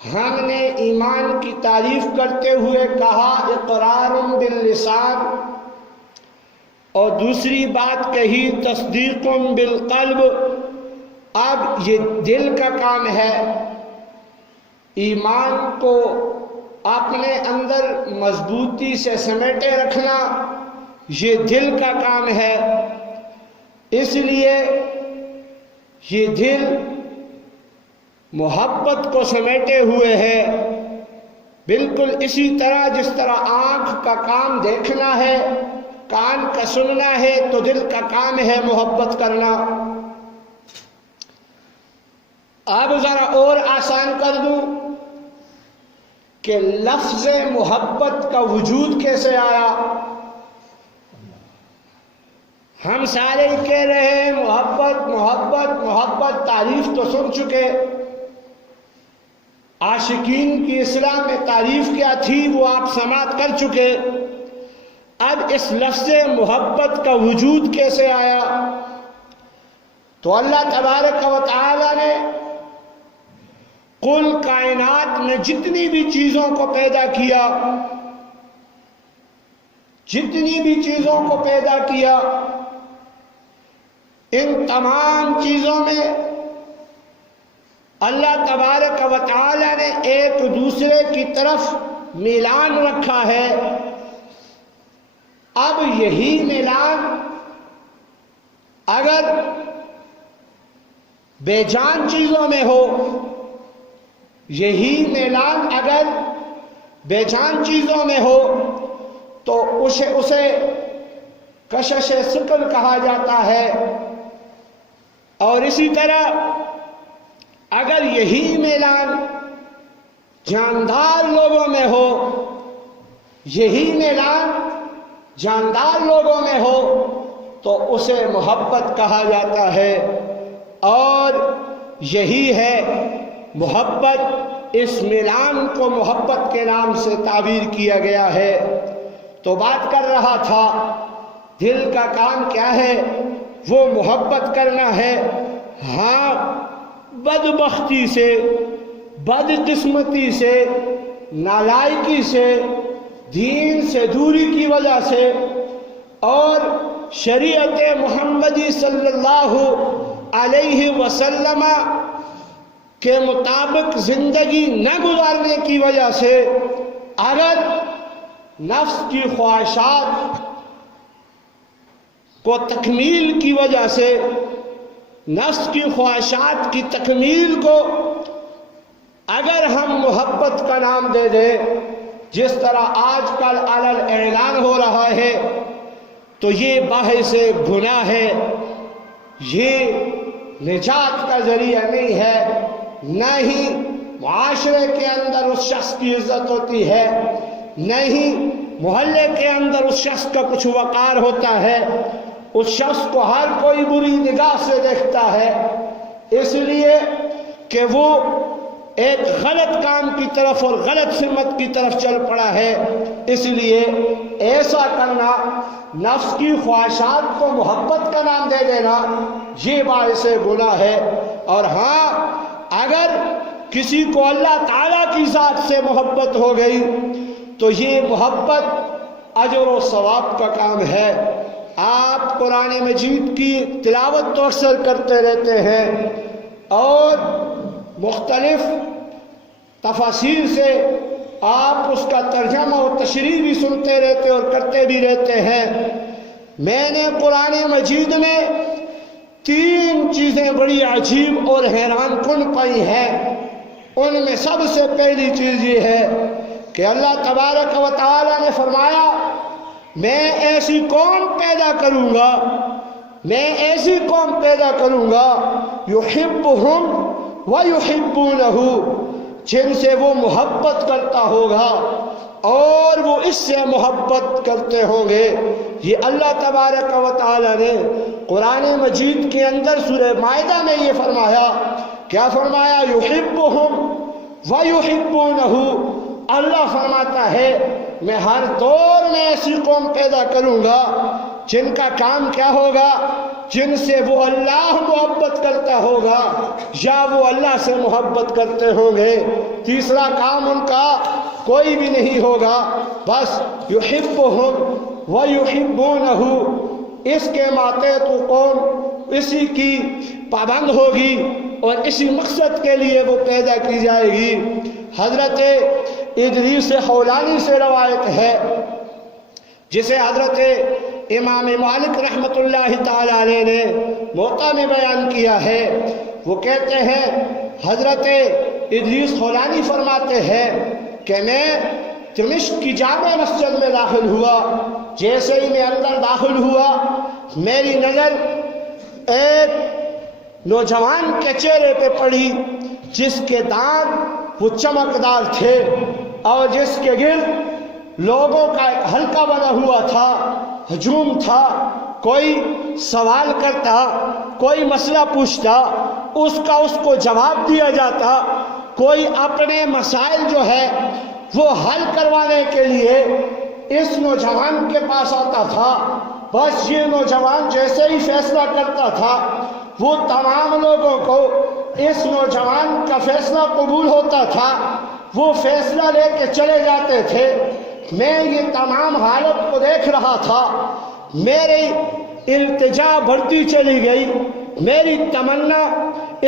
ہم نے ایمان کی تعریف کرتے ہوئے کہا اقرار باللسان، اور دوسری بات کہی تصدیق بالقلب۔ اب یہ دل کا کام ہے، ایمان کو اپنے اندر مضبوطی سے سمیٹے رکھنا یہ دل کا کام ہے۔ اس لیے یہ دل محبت کو سمیٹے ہوئے ہے، بالکل اسی طرح جس طرح آنکھ کا کام دیکھنا ہے، کان کا سننا ہے، تو دل کا کام ہے محبت کرنا۔ اب ذرا اور آسان کر دوں کہ لفظ محبت کا وجود کیسے آیا۔ ہم سارے کہہ رہے ہیں محبت محبت محبت، تعریف تو سن چکے، عاشقین کی اسلام میں تعریف کیا تھی وہ آپ سماعت کر چکے۔ اب اس لفظ محبت کا وجود کیسے آیا؟ تو اللہ تبارک و تعالی نے کل کائنات میں جتنی بھی چیزوں کو پیدا کیا، جتنی بھی چیزوں کو پیدا کیا، ان تمام چیزوں میں اللہ تبارک و تعالی نے ایک دوسرے کی طرف میلان رکھا ہے۔ اب یہی میلان اگر بے جان چیزوں میں ہو، یہی میلان اگر بے جان چیزوں میں ہو تو اسے کشش ثقل کہا جاتا ہے، اور اسی طرح اگر یہی میلان جاندار لوگوں میں ہو، یہی میلان جاندار لوگوں میں ہو تو اسے محبت کہا جاتا ہے۔ اور یہی ہے محبت، اس میلان کو محبت کے نام سے تعبیر کیا گیا ہے۔ تو بات کر رہا تھا دل کا کام کیا ہے، وہ محبت کرنا ہے۔ ہاں، بدبختی سے، بدقسمتی سے، نالائکی سے، دین سے دوری کی وجہ سے اور شریعت محمدی صلی اللہ علیہ وسلم کے مطابق زندگی نہ گزارنے کی وجہ سے اگر نفس کی خواہشات کو تکمیل کی وجہ سے، نفس کی خواہشات کی تکمیل کو اگر ہم محبت کا نام دے دیں، جس طرح آج کل علل اعلان ہو رہا ہے، تو یہ باعث گناہ ہے، یہ نجات کا ذریعہ نہیں ہے، نہ ہی معاشرے کے اندر اس شخص کی عزت ہوتی ہے، نہ ہی محلے کے اندر اس شخص کا کچھ وقار ہوتا ہے۔ اس شخص کو ہر کوئی بری نگاہ سے دیکھتا ہے، اس لیے کہ وہ ایک غلط کام کی طرف اور غلط سمت کی طرف چل پڑا ہے۔ اس لیے ایسا کرنا، نفس کی خواہشات کو محبت کا نام دے دینا، یہ باعث گناہ ہے۔ اور ہاں، اگر کسی کو اللہ تعالیٰ کی ذات سے محبت ہو گئی تو یہ محبت اجر و ثواب کا کام ہے۔ آپ قرآن مجید کی تلاوت تو اکثر کرتے رہتے ہیں اور مختلف تفاسیر سے آپ اس کا ترجمہ و تشریح بھی سنتے رہتے اور کرتے بھی رہتے ہیں۔ میں نے قرآن مجید میں 3 چیزیں بڑی عجیب اور حیران کن پائی ہیں۔ ان میں سب سے پہلی چیز یہ ہے کہ اللہ تبارک و تعالی نے فرمایا، میں ایسی قوم پیدا کروں گا، میں ایسی قوم پیدا کروں گا یحبہم ویحبونہ، جن سے وہ محبت کرتا ہوگا اور وہ اس سے محبت کرتے ہوں گے۔ یہ اللہ تبارک و تعالی نے قرآن مجید کے اندر سورہ مائدہ میں یہ فرمایا۔ کیا فرمایا؟ یحبہم ویحبونہ۔ اللہ فرماتا ہے میں ہر دور میں ایسی قوم پیدا کروں گا جن کا کام کیا ہوگا؟ جن سے وہ اللہ محبت کرتا ہوگا یا وہ اللہ سے محبت کرتے ہوں گے۔ تیسرا کام ان کا کوئی بھی نہیں ہوگا، بس یحبہم ویحبونہ، اس کے ماتحت وہ قوم اسی کی پابند ہوگی اور اسی مقصد کے لیے وہ پیدا کی جائے گی۔ حضرت ادریس خولانی سے روایت ہے جسے حضرت امام مالک رحمۃ اللہ تعالی علیہ نے موقع میں بیان کیا ہے۔ وہ کہتے ہیں حضرت ادریس خولانی فرماتے ہیں کہ میں دمشق کی جامع مسجد میں داخل ہوا، جیسے ہی میں اندر داخل ہوا میری نظر ایک نوجوان کے چہرے پہ پڑی جس کے دانت وہ چمکدار تھے اور جس کے گرد لوگوں کا ایک حلقہ بنا ہوا تھا، ہجوم تھا۔ کوئی سوال کرتا، کوئی مسئلہ پوچھتا، اس کو جواب دیا جاتا، کوئی اپنے مسائل جو ہے وہ حل کروانے کے لیے اس نوجوان کے پاس آتا تھا۔ بس یہ نوجوان جیسے ہی فیصلہ کرتا تھا وہ تمام لوگوں کو اس نوجوان کا فیصلہ قبول ہوتا تھا، وہ فیصلہ لے کے چلے جاتے تھے۔ میں یہ تمام حالت کو دیکھ رہا تھا، میری التجا بڑھتی چلی گئی، میری تمنا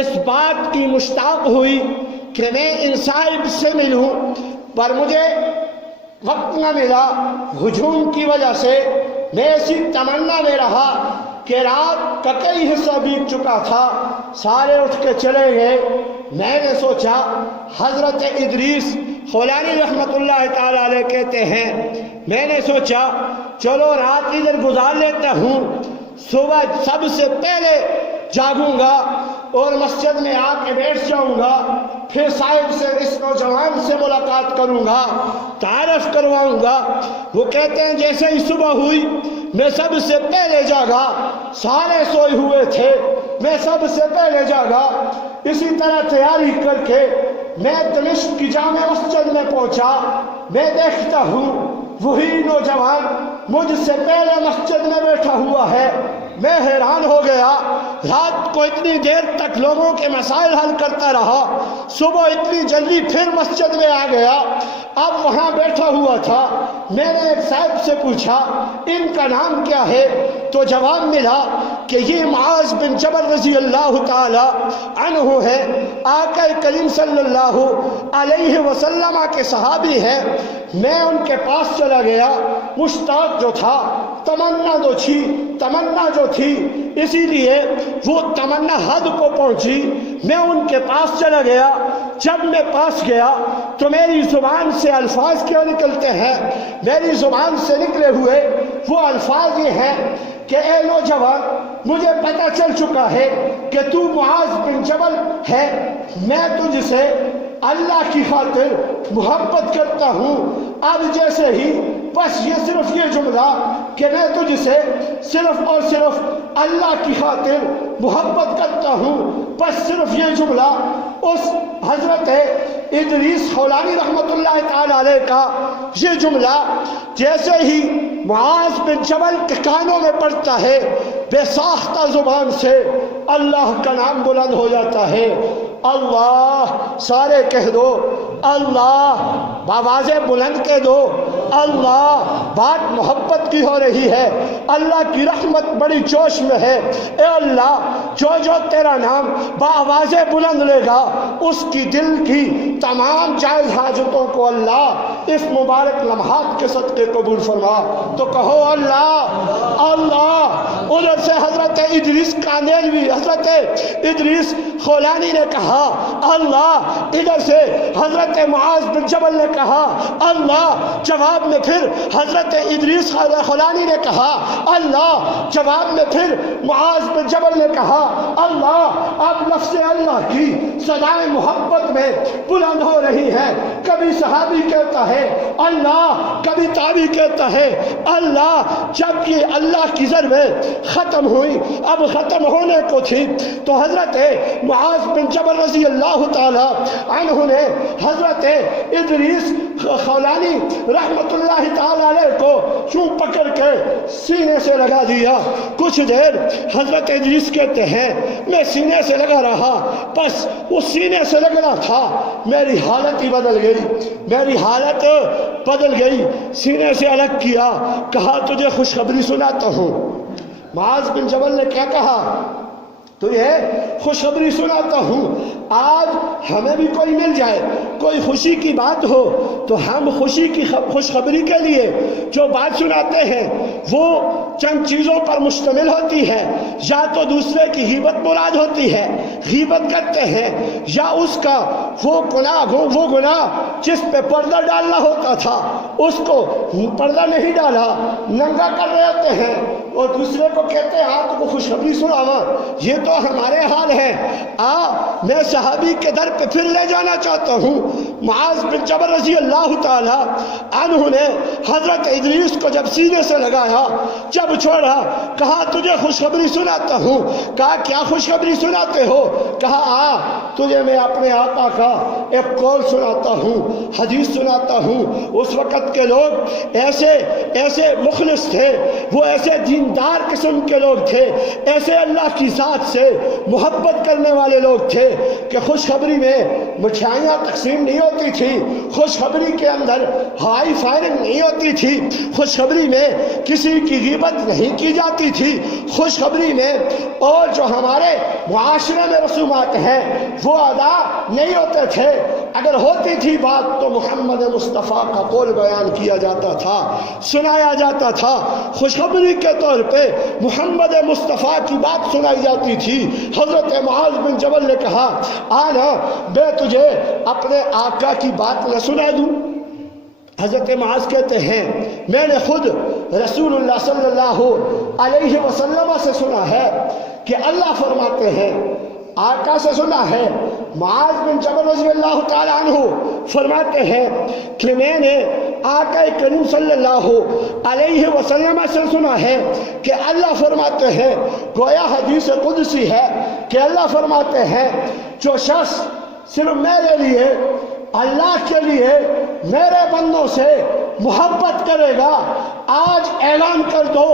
اس بات کی مشتاق ہوئی کہ میں ان صاحب سے ملوں، پر مجھے وقت نہ ملا ہجوم کی وجہ سے۔ میں اسی تمنا میں رہا کہ رات کا کئی حصہ بیت چکا تھا، سارے اٹھ کے چلے گئے۔ میں نے سوچا، حضرت ادریس خولانی رحمۃ اللہ تعالی علیہ کہتے ہیں، میں نے سوچا چلو رات ادھر گزار لیتا ہوں، صبح سب سے پہلے جاگوں گا اور مسجد میں آ کے بیٹھ جاؤں گا، پھر صاحب سے اس نوجوان سے ملاقات کروں گا، تعارف کرواؤں گا۔ وہ کہتے ہیں جیسے ہی صبح ہوئی میں سب سے پہلے جاگا، سارے سوئے ہوئے تھے، میں سب سے پہلے جاگا۔ اسی طرح تیاری کر کے میں دمشق کی جامع مسجد میں پہنچا۔ میں دیکھتا ہوں وہی نوجوان مجھ سے پہلے مسجد میں بیٹھا ہوا ہے۔ میں حیران ہو گیا، رات کو اتنی دیر تک لوگوں کے مسائل حل کرتا رہا، صبح اتنی جلدی پھر مسجد میں آ گیا، اب وہاں بیٹھا ہوا تھا۔ میں نے ایک صاحب سے پوچھا ان کا نام کیا ہے، تو جواب ملا کہ یہ معاذ بن جبل رضی اللہ تعالی عنہ ہے، آقا کریم صلی اللہ علیہ وسلم کے صحابی ہے۔ میں ان کے پاس چلا گیا، مشتاق جو تھا، تمنا جو تھی اسی لیے وہ تمنا حد کو پہنچی۔ میں ان کے پاس چلا گیا، جب میں پاس گیا تو میری زبان سے الفاظ کیا نکلتے ہیں، میری زبان سے نکلے ہوئے وہ الفاظ یہ ہیں کہ اے نوجوان، مجھے پتہ چل چکا ہے کہ تو معاذ بن جبل ہے، میں تجھ سے اللہ کی خاطر محبت کرتا ہوں۔ اب جیسے ہی بس یہ صرف یہ جملہ کہ میں تجھ سے صرف اور صرف اللہ کی خاطر محبت کرتا ہوں، بس صرف یہ جملہ اس حضرت ادریس خولانی رحمۃ اللہ تعالی علیہ کا یہ جملہ جیسے ہی معاذ بن جبل کے کانوں میں پڑتا ہے، بے ساختہ زبان سے اللہ کا نام بلند ہو جاتا ہے۔ اللہ، سارے کہہ دو اللہ، بآوازیں بلند کہہ دو اللہ۔ بات محبت کی ہو رہی ہے، اللہ کی رحمت بڑی جوش میں ہے۔ اے اللہ، جو تیرا نام بآوازیں بلند لے گا اس کی دل کی تمام جائز حاجتوں کو اللہ اس مبارک لمحات کے صدقے قبول فرما۔ تو کہو اللہ اللہ۔ ادھر سے حضرت ادریس کانیلوی، حضرت ادریس خولانی نے کہا اللہ، ادھر سے حضرت معاذ بن جبل نے کہا اللہ، جواب میں پھر حضرت ادریس خولانی نے کہا اللہ، جواب میں پھر معاذ بن جبل نے کہا اللہ۔ اب لفظ اللہ کی صدائیں محبت میں بلند ہو رہی ہے، کبھی صحابی کہتا ہے اللہ، کبھی تابعی کہتا ہے اللہ۔ جب یہ اللہ کی ضربیں ختم ہوئی، اب ختم ہونے کو تھی، تو حضرت معاذ بن جبل رضی اللہ تعالی عنہ نے حضرت ادریس خولانی رحمت اللہ تعالی علیہ کو چوں پکڑ کے سینے سے لگا دیا۔ کچھ دیر حضرت ادریس کہتے ہیں میں سینے سے لگا رہا، بس وہ سینے سے لگنا تھا میری حالت ہی بدل گئی، میری حالت بدل گئی۔ سینے سے الگ کیا، کہا تجھے خوشخبری سناتا ہوں۔ معاذ بن جبل نے کیا کہا؟ تجھے خوشخبری سناتا ہوں، آج ہمیں بھی کوئی مل جائے، کوئی خوشی کی بات ہو تو ہم خوشی کی خوشخبری کے لیے جو بات سناتے ہیں وہ چند چیزوں پر مشتمل ہوتی ہے، یا تو دوسرے کی غیبت مراد ہوتی ہے، غیبت کرتے ہیں، یا اس کا وہ گناہ جس پہ پردہ ڈالنا ہوتا تھا اس کو پردہ نہیں ڈالا، ننگا کر رہے ہوتے ہیں، اور دوسرے کو کہتے ہیں آپ کو خوشخبری سناواں، یہ تو ہمارے حال ہے۔ میں صحابی کے در پہ پھر لے جانا چاہتا ہوں۔ معاذ بن جبل رضی اللہ تعالی عنہ نے حضرت ادریس کو جب سینے سے لگایا، جب چھوڑا، کہا تجھے خوشخبری سناتا ہوں۔ کہا کیا خوشخبری سناتے ہو؟ کہا تجھے میں اپنے آقا کا ایک قول سناتا ہوں، حدیث سناتا ہوں۔ اس وقت کے لوگ ایسے مخلص تھے، وہ ایسے دیندار قسم کے لوگ تھے، ایسے اللہ کی ذات سے محبت کرنے والے لوگ تھے کہ خوشخبری میں مٹھائیاں تقسیم نہیں ہوتی تھی، خوشخبری کے اندر ہوائی فائرنگ نہیں ہوتی تھی، خوشخبری میں کسی کی غیبت نہیں کی جاتی تھی، خوشخبری میں اور جو ہمارے معاشرے میں رسومات ہیں وہ ادا نہیں ہوتے تھے۔ اگر ہوتی تھی بات تو محمد مصطفیٰ کا قول بیان کیا جاتا تھا، سنایا جاتا تھا، خوشخبری کے طور پہ محمد مصطفیٰ کی بات سنائی جاتی تھی۔ حضرت معاذ بن جبل نے کہا آنا میں تجھے اپنے آقا کی بات نہ سنا دوں؟ حضرت معاذ کہتے ہیں میں نے خود رسول اللہ صلی اللہ علیہ وسلم سے سنا ہے کہ اللہ فرماتے ہیں، آقا سے سنا ہے۔ معاذ بن جبل رضی اللہ تعالی عنہ فرماتے ہیں کہ میں نے آقا کریم صلی اللہ علیہ وسلم سے سنا ہے کہ اللہ فرماتے ہیں، گویا حدیث قدسی ہے کہ اللہ فرماتے ہیں جو شخص صرف میرے لیے، اللہ کے لیے، میرے بندوں سے محبت کرے گا، آج اعلان کر دو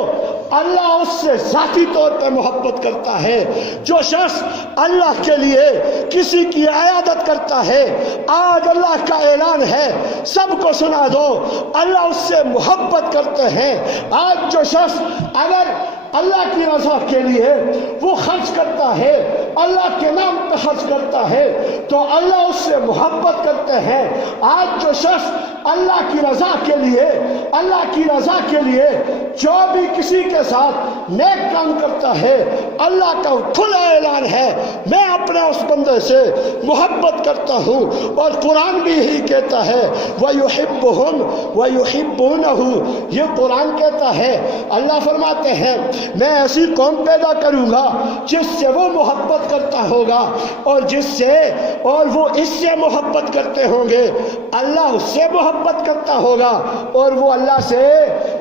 اللہ اس سے ذاتی طور پہ محبت کرتا ہے۔ جو شخص اللہ کے لیے کسی کی عیادت کرتا ہے، آج اللہ کا اعلان ہے، سب کو سنا دو اللہ اس سے محبت کرتے ہیں۔ آج جو شخص اگر اللہ کی رضا کے لیے وہ خرچ کرتا ہے، اللہ کے نام پہ خرچ کرتا ہے تو اللہ اس سے محبت کرتے ہیں۔ آج جو شخص اللہ کی رضا کے لیے، اللہ کی رضا کے لیے جو بھی کسی کے ساتھ نیک کام کرتا ہے، اللہ کا کھلا اعلان ہے میں اپنے اس بندے سے محبت کرتا ہوں۔ اور قرآن بھی یہی کہتا ہے وَيُحِبُّهُمْ وَيُحِبُّونَهُ، یہ قرآن کہتا ہے، اللہ فرماتے ہیں میں ایسی قوم پیدا کروں گا جس سے وہ محبت کرتا ہوگا اور وہ اس سے محبت کرتے ہوں گے، اللہ اس سے محبت کرتا ہوگا اور وہ اللہ سے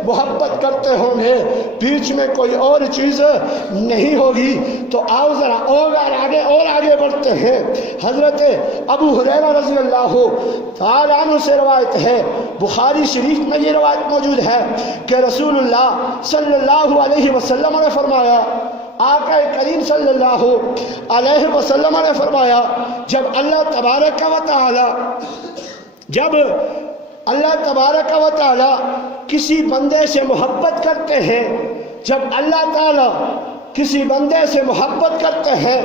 محبت کرتے ہوں گے، بیچ میں کوئی اور چیز نہیں ہوگی۔ تو آؤ ذرا اور آگے بڑھتے ہیں۔ حضرت ابو ہریرہ رضی اللہ تعالیٰ عنہ سے روایت ہے، بخاری شریف میں یہ روایت موجود ہے کہ رسول اللہ صلی اللہ علیہ وسلم نے فرمایا، آقا کریم صلی اللہ علیہ وسلم نے فرمایا جب اللہ تبارک و تعالی کسی بندے سے محبت کرتے ہیں، جب اللہ تعالی کسی بندے سے محبت کرتے ہیں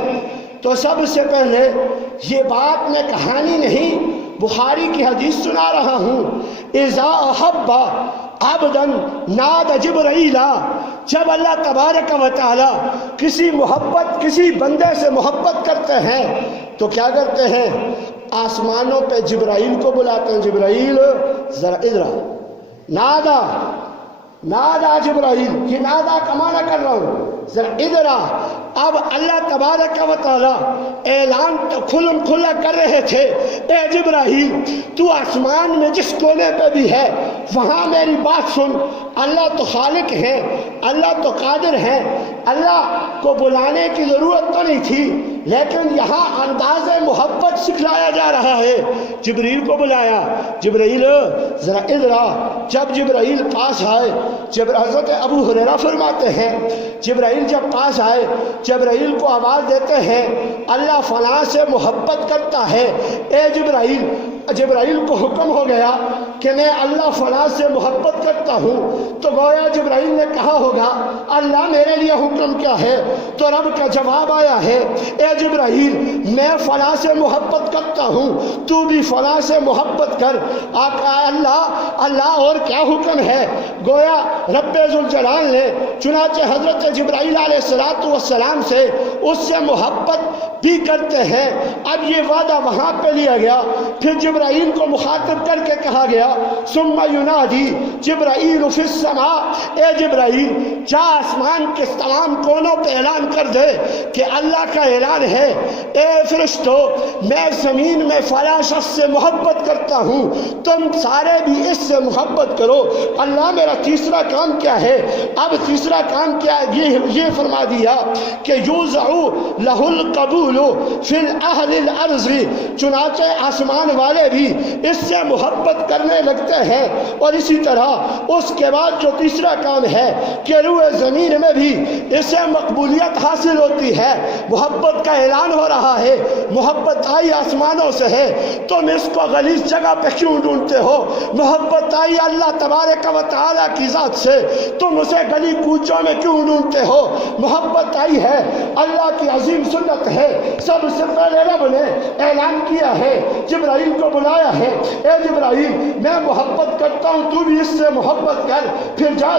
تو سب سے پہلے یہ بات میں کہانی نہیں، بخاری کی حدیث سنا رہا ہوں، اذا احب عبدا ناد جبرائیلا، جب اللہ تبارک و تعالی کسی بندے سے محبت کرتے ہیں تو کیا کرتے ہیں؟ آسمانوں پہ جبرائیل کو بلاتے ہیں، جبرائیل ذرا ادھر نادا جبرائیل، یہ نادا کا معنی کر رہا ہوں، ذرا ادھر آ۔ اب اللہ تبارک و تعالی اعلان تو کھلم کھلا کر رہے تھے، اے جبرائیل تو آسمان میں جس کونے پہ بھی ہے وہاں میری بات سن، اللہ تو خالق ہے، اللہ تو قادر ہے، اللہ کو بلانے کی ضرورت تو نہیں تھی، لیکن یہاں انداز محبت سکھلایا جا رہا ہے۔ جبرائیل کو بلایا، جبرائیل ذرا ادھر آ۔ جب جبرائیل پاس آئے، حضرت ابو ہریرہ فرماتے ہیں جبرائیل جب پاس آئے، جبرائیل کو آواز دیتے ہیں اللہ فلاں سے محبت کرتا ہے۔ اے جبرائیل، جبرائیل کو حکم ہو گیا کہ میں اللہ فلاں سے محبت کرتا ہوں، تو گویا جبرائیل نے کہا ہوگا اللہ میرے لیے حکم کیا ہے؟ تو رب کا جواب آیا ہے اے جبرائیل میں فلاں سے محبت کرتا ہوں، تو بھی فلاں سے محبت کر۔ اللہ اور کیا حکم ہے؟ گویا رب ذوالجلال نے چنانچہ حضرت جبرائیل علیہ السلام سے اس سے محبت بھی کرتے ہیں۔ اب یہ وعدہ وہاں پہ لیا گیا، پھر جبرائیل کو مخاطب کر کے کہا گیا ثم ینادی جبرائیل فی السماء، اے جبرائیل جا آسمان کے تمام کونوں پہ اعلان کر دے کہ اللہ کا اعلان ہے اے فرشتو میں زمین میں فلاں شخص سے محبت کرتا ہوں، تم سارے بھی اس سے محبت کرو۔ اللہ میرا تیسرا کام کیا ہے؟ اب تیسرا کام کیا ہے؟ یہ فرما دیا کہ یوزع لہ القبول فی اہل الارض، چنانچہ آسمان والے بھی اس سے محبت کرنے لگتے ہیں، اور اسی طرح اس کے بعد جو تیسرا کام ہے کہ روئے زمین میں بھی اسے مقبولیت حاصل ہوتی ہے، محبت کا اعلان ہو رہا ہے، محبت آئی آسمانوں سے ہے، تم اس کو غلیظ جگہ پہ کیوں ڈھونڈتے ہو؟ محبت آئی اللہ تبارک و تعالیٰ کی ذات سے، تم اسے گلی کوچوں میں کیوں ڈھونڈتے ہو؟ محبت آئی ہے، اللہ کی عظیم سنت ہے، سب سے پہلے رب نے اعلان کیا ہے، جبرائیل کو بلایا ہے اے جبرائیل میں محبت کرتا ہوں، تو بھی اس سے محبت کر۔ پھر جا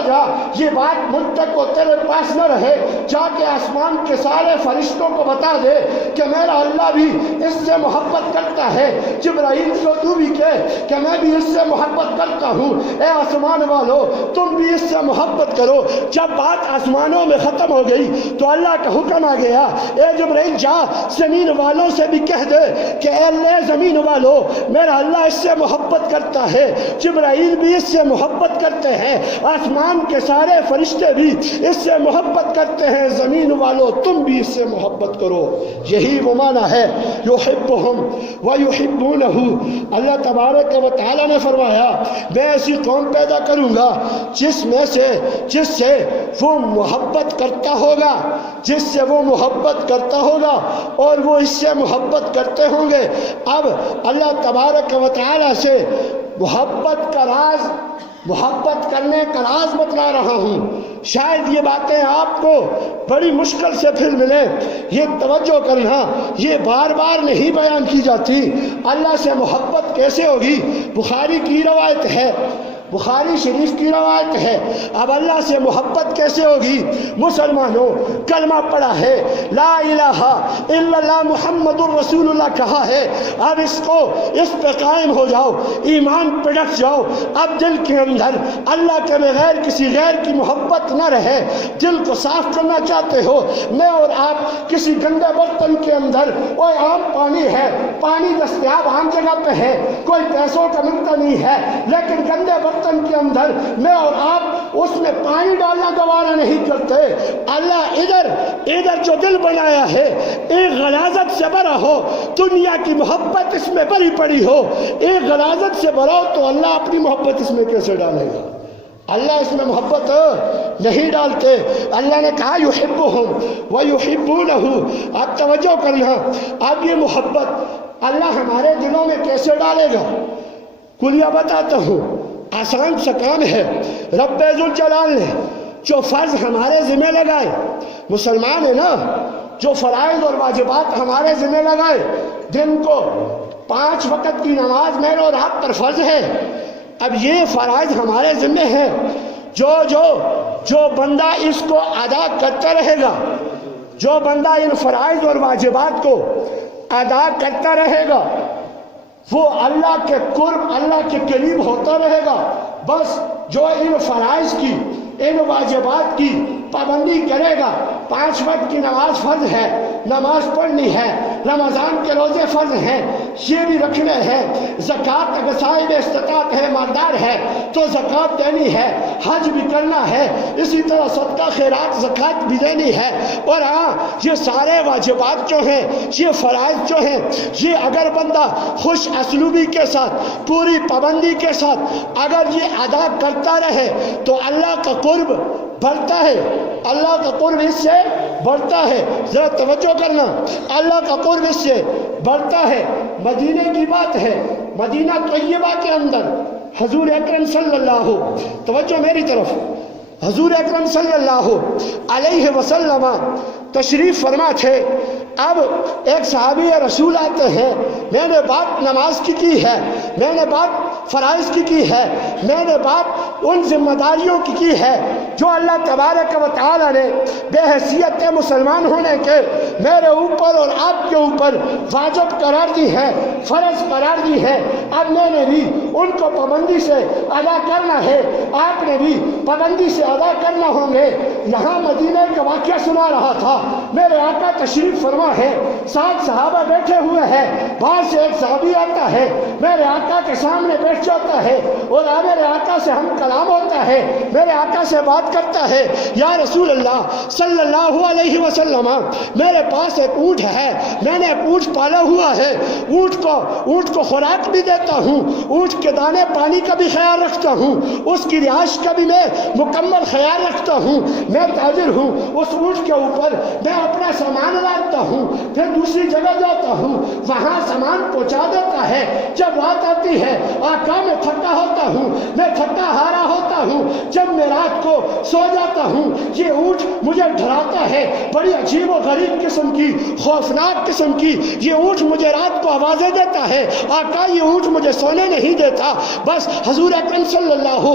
یہ بات مجھ تک کو تیرے پاس نہ رہے، جا کے آسمان کے سارے فرشتوں کو بتا دے کہ میرا اللہ بھی اس سے محبت کرتا ہے۔ جبرائیل کو تو بھی کہہ کہ میں بھی اس سے محبت کرتا ہوں، اے آسمان والو تم بھی اس سے محبت کرو۔ جب بات آسمانوں میں ختم ہو گئی تو اللہ کا حکم آ گیا اے جبرائیل جا زمین والوں سے بھی کہہ دے کہ اے اللہ زمین والو میرا اللہ اس سے محبت کرتا ہے۔ جبرائیل بھی اس سے محبت کرتے ہیں، آسمان کے سارے فرشتے بھی اس سے محبت کرتے ہیں، زمین والو تم بھی اس سے محبت کرو۔ یہی وہ معنی ہے یحبہم ویحبونہ۔ اللہ تبارک و تعالیٰ نے فرمایا میں ایسی قوم پیدا کروں گا جس سے وہ محبت کرتا ہوگا، جس سے وہ محبت کرتا ہوگا اور وہ اس سے محبت کرتے ہوں گے۔ اب اللہ تبارک و تعالیٰ سے محبت کرنے کا راز بتلا رہا ہوں۔ شاید یہ باتیں آپ کو بڑی مشکل سے پھر ملیں، یہ توجہ کرنا، یہ بار بار نہیں بیان کی جاتی۔ اللہ سے محبت کیسے ہوگی؟ بخاری کی روایت ہے، بخاری شریف کی روایت ہے۔ اب اللہ سے محبت کیسے ہوگی؟ مسلمانوں کلمہ پڑھا ہے، لا الہ الا اللہ محمد الرسول اللہ کہا ہے، اب اس پہ قائم ہو جاؤ، ایمان پہ ڈٹ جاؤ۔ اب دل کے اندر اللہ کے بغیر کسی غیر کی محبت نہ رہے۔ دل کو صاف کرنا چاہتے ہو، میں اور آپ کسی گندے برتن کے اندر کوئی عام پانی ہے، پانی دستیاب عام جگہ پہ ہے، کوئی پیسوں کا ملتا نہیں ہے، لیکن گندے برتن کے اندر میں اور آپ اس میں پانی ڈالنا گوارا نہیں کرتے۔ اللہ ادھر جو دل بنایا ہے ایک غلاظت سے بھرا ہو، دنیا کی محبت اس میں بھری پڑی ہو، ایک غلاظت سے بھرا ہو تو اللہ اپنی محبت اس میں کیسے ڈالے گا؟ اللہ اس میں محبت نہیں ڈالتے۔ اللہ نے کہا یحبہم ویحبونہ۔ آپ توجہ کرنا، اب یہ محبت اللہ ہمارے دلوں میں کیسے ڈالے گا؟ کلیہ بتاتا ہوں، آسان سا کام ہے۔ رب ذوالجلال نے جو فرض ہمارے ذمہ لگائے، مسلمان ہے نا، جو فرائض اور واجبات ہمارے ذمہ لگائے، دن کو 5 وقت کی نماز میرے اور آپ پر فرض ہے۔ اب یہ فرائض ہمارے ذمہ ہیں، جو بندہ اس کو ادا کرتا رہے گا، جو بندہ ان فرائض اور واجبات کو ادا کرتا رہے گا وہ اللہ کے قرب، اللہ کے قریب ہوتا رہے گا۔ بس جو ان فرائض کی، ان واجبات کی پابندی کرے گا، 5 وقت کی نماز فرض ہے، نماز پڑھنی ہے، رمضان کے روزے فرض ہیں، یہ بھی رکھنے ہیں۔ زکوٰۃ اگر صاحب استطاعت ہے، مالدار ہے تو زکوٰۃ دینی ہے، حج بھی کرنا ہے، اسی طرح صدقہ خیرات زکوٰۃ بھی دینی ہے۔ اور ہاں یہ سارے واجبات جو ہیں، یہ فرائض جو ہیں، یہ اگر بندہ خوش اسلوبی کے ساتھ، پوری پابندی کے ساتھ اگر یہ ادا کرتا رہے تو اللہ کا قرب بڑھتا ہے، اللہ کا قرب اس سے بڑھتا ہے۔ ذرا توجہ کرنا، اللہ کا قرب اس سے بڑھتا ہے۔ مدینے کی بات ہے، مدینہ طیبہ کے اندر حضور اکرم صلی اللہ، توجہ میری طرف، حضور اکرم صلی اللہ علیہ وسلم تشریف فرما تھے۔ اب ایک صحابی رسول آتے ہیں، میں نے بات نماز کی ہے، میں نے بات فرائض کی ہے، میں نے بات ان ذمہ داریوں کی ہے جو اللہ تبارک و تعالی نے بے حیثیت مسلمان ہونے کے میرے اوپر اور آپ کے اوپر واجب قرار دی ہے، فرض قرار دی ہے۔ اب میں نے بھی ان کو پابندی سے ادا کرنا ہے، آپ نے بھی پابندی سے ادا کرنا ہوں گے۔ یہاں مدینہ کا واقعہ سنا رہا تھا، میرے آقا تشریف فرما ہے، 7 صحابہ بیٹھے ہوئے ہیں، باہر سے ایک صحابی آتا ہے، میرے آقا کے سامنے بیٹھ جاتا ہے اور میرے آقا سے ہم کلام ہوتا ہے، میرے آقا سے بات کرتا ہے، یا رسول اللہ صلی اللہ علیہ وسلم، میرے پاس ایک اونٹ ہے، میں نے ایک اونٹ پالا ہوا ہے، اونٹ کو خوراک بھی دیتا ہوں، اونٹ کے دانے پانی کا بھی خیال رکھتا ہوں، اس کی رہائش کا بھی میں مکمل خیال رکھتا ہوں، میں تاجر ہوں، اس اونٹ کے اوپر میں اپنا سامان لاتا ہوں، پھر دوسری جگہ جاتا ہوں، وہاں سامان پہنچا دیتا ہے۔ جب بات آتی ہے آقا میں تھکا ہوتا ہوں، میں تھکا ہارا ہوتا ہوں، جب میں رات کو سو جاتا ہوں، یہ اونٹ مجھے ڈراتا ہے، بڑی عجیب و غریب قسم کی، خوفناک قسم کی یہ اونٹ مجھے رات کو آوازیں دیتا ہے، آقا یہ اونٹ مجھے سونے نہیں دیتا۔ بس حضور اکرم صلی اللہ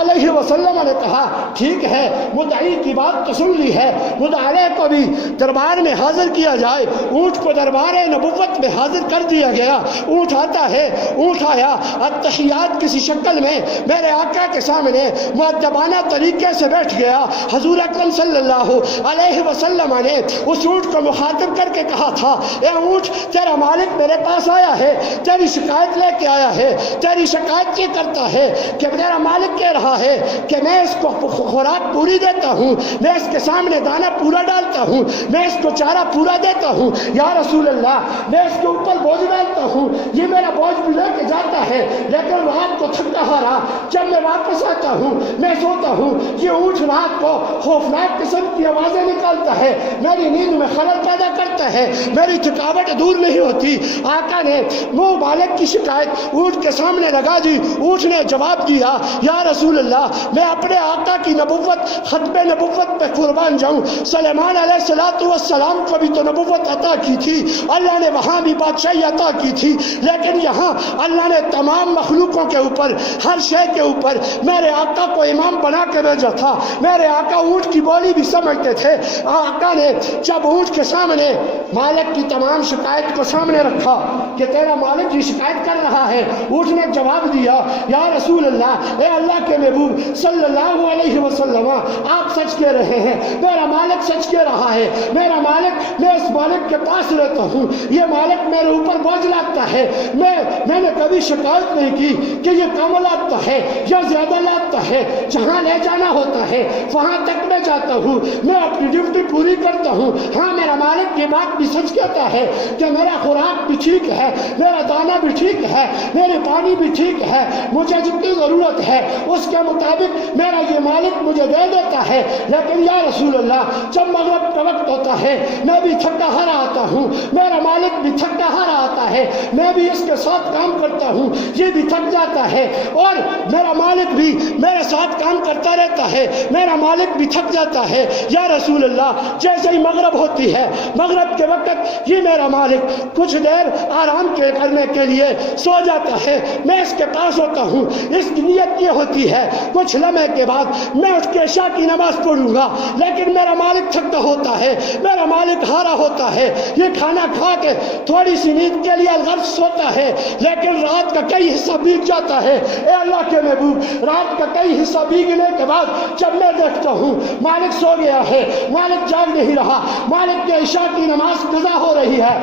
علیہ وسلم نے کہا ٹھیک ہے، مدعی کی بات تو سن لی ہے، مدعی کو بھی دربار میں حاضر کیا جائے۔ اونٹ کو دربار نبوت میں حاضر کر دیا گیا، اونٹ آتا ہے، اونٹ آیا التحیات کسی شکل میں میرے آقا کے سامنے مؤدبانہ طریقے سے بیٹھ گیا۔ حضور اکرم صلی اللہ علیہ وسلم نے اس اونٹ کو مخاطب کر کے کہا تھا، اے اونٹ تیرا مالک میرے پاس آیا ہے، تیری شکایت لے کے آیا ہے، تیری شکایت یہ کرتا ہے کہ تیرا مالک کہہ رہا ہے کہ میں اس کو خوراک پوری دیتا ہوں، میں اس کے سامنے دانہ پورا ڈالتا ہوں، میں اس کو چارہ پورا دیتا ہوں، یا رسول اللہ میں اس کے اوپر بوجھ ڈالتا ہوں، یہ میرا بوجھ بھی لے کے جاتا ہے، لیکن رات کو تھکا ہارا جب میں واپس آتا ہوں، میں سوتا ہوں، یہ اونٹ رات کو خوفناک قسم کی آوازیں نکالتا ہے، میری نیند میں خلل پیدا کرتا ہے، میری تھکاوٹ دور نہیں ہوتی۔ آقا نے منہ مالک کی شکایت اونٹ کے سامنے لگا دی، اونٹ نے جواب دیا، یا رسول اللہ میں اپنے آقا کی نبوت، ختم نبوت پہ قربان جاؤں، سلیمان علیہ السلام کو بھی تو نبوت عطا کی تھی، اللہ نے وہاں بھی بادشاہی عطا کی تھی، لیکن یہاں اللہ نے تمام مخلوقوں کے اوپر، ہر شے کے اوپر میرے آقا کو امام بنا کے بھیجا تھا۔ میرے آقا اونٹ کی بولی بھی سمجھتے تھے۔ آقا نے جب اونٹ کے سامنے مالک کی تمام شکایت کو سامنے رکھا کہ تیرا مالک یہ شکایت کر رہا ہے، اونٹ نے جواب دیا، یا رسول اللہ اے اللہ کے محبوب صلی اللہ علیہ وسلم آپ سچ کہہ رہے ہیں، میرا مالک سچ کہہ رہا ہے، میرا مالک، میں اس مالک کے پاس رہتا ہوں، یہ مالک میرے اوپر بوجھ لاتا ہے، میں نے کبھی شکایت نہیں کی کہ یہ کم لاتا ہے یا زیادہ لاتا ہے، جہاں لے جانا ہوتا ہے وہاں تک میں جاتا ہوں، میں اپنی ڈیوٹی پوری کرتا ہوں۔ ہاں میرا مالک یہ بات بھی سچ کہتا ہے کہ میرا خوراک بھی ٹھیک ہے، میرا دانہ بھی ٹھیک ہے، میرے پانی بھی ٹھیک ہے، مجھے جتنی ضرورت ہے اس کے مطابق میرا یہ مالک مجھے دے دیتا ہے، لیکن یا رسول اللہ جب مغرب کا وقت ہوتا ہے میں بھی تھکا ہارا آتا ہوں، میرا مالک بھی تھکا ہارا آتا ہے، میں بھی اس کے ساتھ کام کرتا ہوں، یہ بھی تھک جاتا ہے، اور میرا مالک بھی میرے ساتھ کام کرتا رہتا ہے، میرا مالک بھی تھک جاتا ہے، یا رسول اللہ جیسے ہی مغرب ہوتی ہے، مغرب کے وقت یہ میرا مالک کچھ دیر آرام کرنے کے لیے سو جاتا ہے، میں اس کے پاس ہوتا ہوں، اس کی نیت یہ ہوتی ہے کچھ لمحے کے بعد میں اٹھ کے عشاء کی نماز پڑھوں گا، لیکن میرا مالک تھکا ہوتا ہے، میرا مالک ہارا ہوتا ہے، یہ کھانا کھا کے تھوڑی سی نیند کے لیے الغرض سوتا ہے، لیکن رات کا کئی حصہ بھیگ جاتا ہے۔ اے اللہ کے محبوب، رات کا کئی حصہ بھیگنے کے بعد جب میں دیکھتا ہوں مالک سو گیا ہے، مالک جاگ نہیں رہا، مالک کے عشاء کی نماز قضا ہو رہی ہے،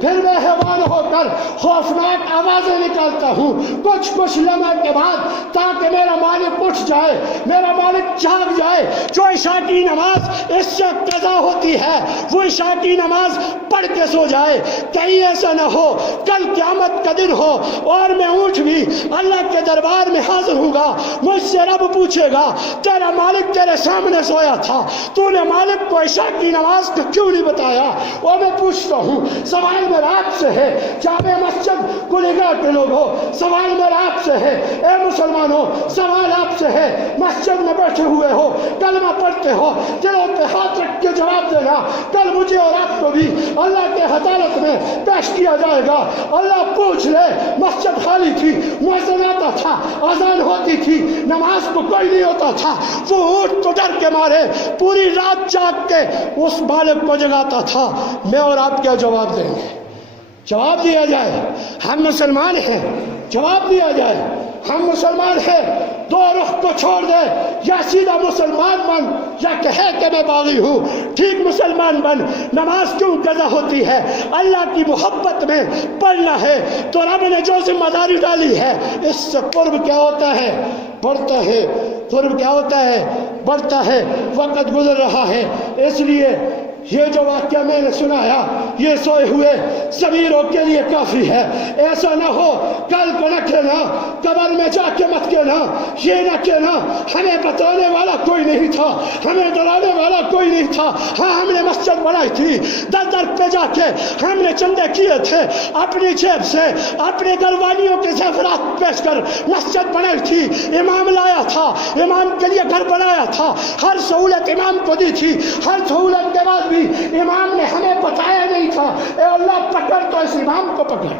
پھر میں حیوان ہو کر خوفناک آوازیں نکالتا ہوں کچھ لمحے کے بعد، تاکہ میرا مالک اٹھ جائے، میرا مالک جاگ جائے۔ جو عشاء کی نماز اس سے قضا ہوتی ہے وہ عشاء کی نماز پڑھ کے سو جائے۔ کہیں ایسا نہ ہو کل قیامت کا دن ہو اور میں اٹھ بھی اللہ کے دربار میں حاضر ہوں گا، مجھ سے رب پوچھے گا تیرا مالک تیرے سامنے سویا تھا، تو نے مالک کو عشاء کی نماز کا کیوں نہیں بتایا؟ اور میں پوچھتا ہوں، سوال میرا آپ سے ہے، جامع مسجد کلیگا کے لوگوں، سوال میرا آپ سے ہے، اے مسلمانوں، سوال آپ سے ہے، مسجد میں بیٹھے ہوئے ہو، کلمہ پڑھتے ہو، دلوں پہ ہاتھ رکھ کے جواب دینا، کل مجھے اور آپ کو بھی اللہ کے عدالت میں پیش کیا جائے گا۔ اللہ پوچھ لے، مسجد خالی تھی، مؤذن آتا تھا، اذان ہوتی تھی، نماز کو کوئی نہیں ہوتا تھا، وہ اونٹ تو ڈر کے مارے پوری رات جاگ کے اس مالک کو جگاتا تھا۔ میں اور آپ کیا جواب دیں گے؟ جواب دیا جائے ہم مسلمان ہیں، جواب دیا جائے ہم مسلمان ہیں، دو رخ کو چھوڑ دے، یا سیدھا مسلمان بن یا کہے کہ میں باغی ہوں۔ ٹھیک مسلمان بن، نماز کیوں قضا ہوتی ہے؟ اللہ کی محبت میں پڑھنا ہے تو رب نے جو ذمہ داری ڈالی ہے، اس سے قرب کیا ہوتا ہے؟ بڑھتا ہے۔ قرب کیا ہوتا ہے؟ بڑھتا ہے۔ وقت گزر رہا ہے، اس لیے یہ جو واقعہ میں نے سنایا یہ سوئے ہوئے ضمیروں کے لیے کافی ہے۔ ایسا نہ ہو کل کو نہ کہنا، قبر میں جا کے مت کہنا، یہ نہ کہنا ہمیں بتانے والا کوئی نہیں تھا، ہمیں ڈرانے والا کوئی نہیں تھا۔ ہاں ہم نے مسجد بنائی تھی، در در پہ جا کے ہم نے چندے کیے تھے، اپنی جیب سے اپنے گھر والیوں کے زیورات پیش کر مسجد بنائی تھی، امام لایا تھا، امام کے لیے گھر بنایا تھا، ہر سہولت امام کو دی تھی، ہر سہولت کے بعد امام نے ہمیں بتایا نہیں تھا۔ اے اللہ پکڑ تو اس امام کو پکڑ،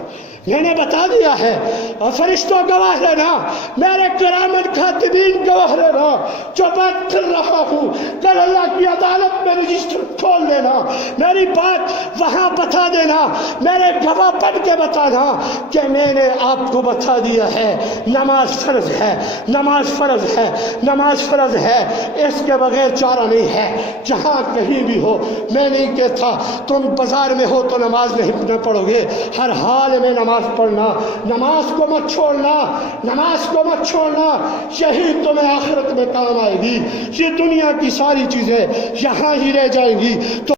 میں نے بتا دیا ہے، اور فرشتوں گواہ رہنا، میرے کرامت کاتبین گواہ رہنا، جو بات کر رہا ہوں کل اللہ کی عدالت میں رجسٹر کھول دینا، میری بات وہاں بتا دینا، میرے گواہ بن کے بتانا کہ میں نے آپ کو بتا دیا ہے نماز فرض ہے، نماز فرض ہے، نماز فرض ہے، اس کے بغیر چارہ نہیں ہے۔ جہاں کہیں بھی ہو، میں نہیں کہتا تم بازار میں ہو تو نماز نہیں پڑھو گے، ہر حال میں نماز پڑھنا، نماز کو مت چھوڑنا، نماز کو مت چھوڑنا، یہی تمہیں آخرت میں کام آئے گی۔ یہ دنیا کی ساری چیزیں یہاں ہی رہ جائیں گی۔ تو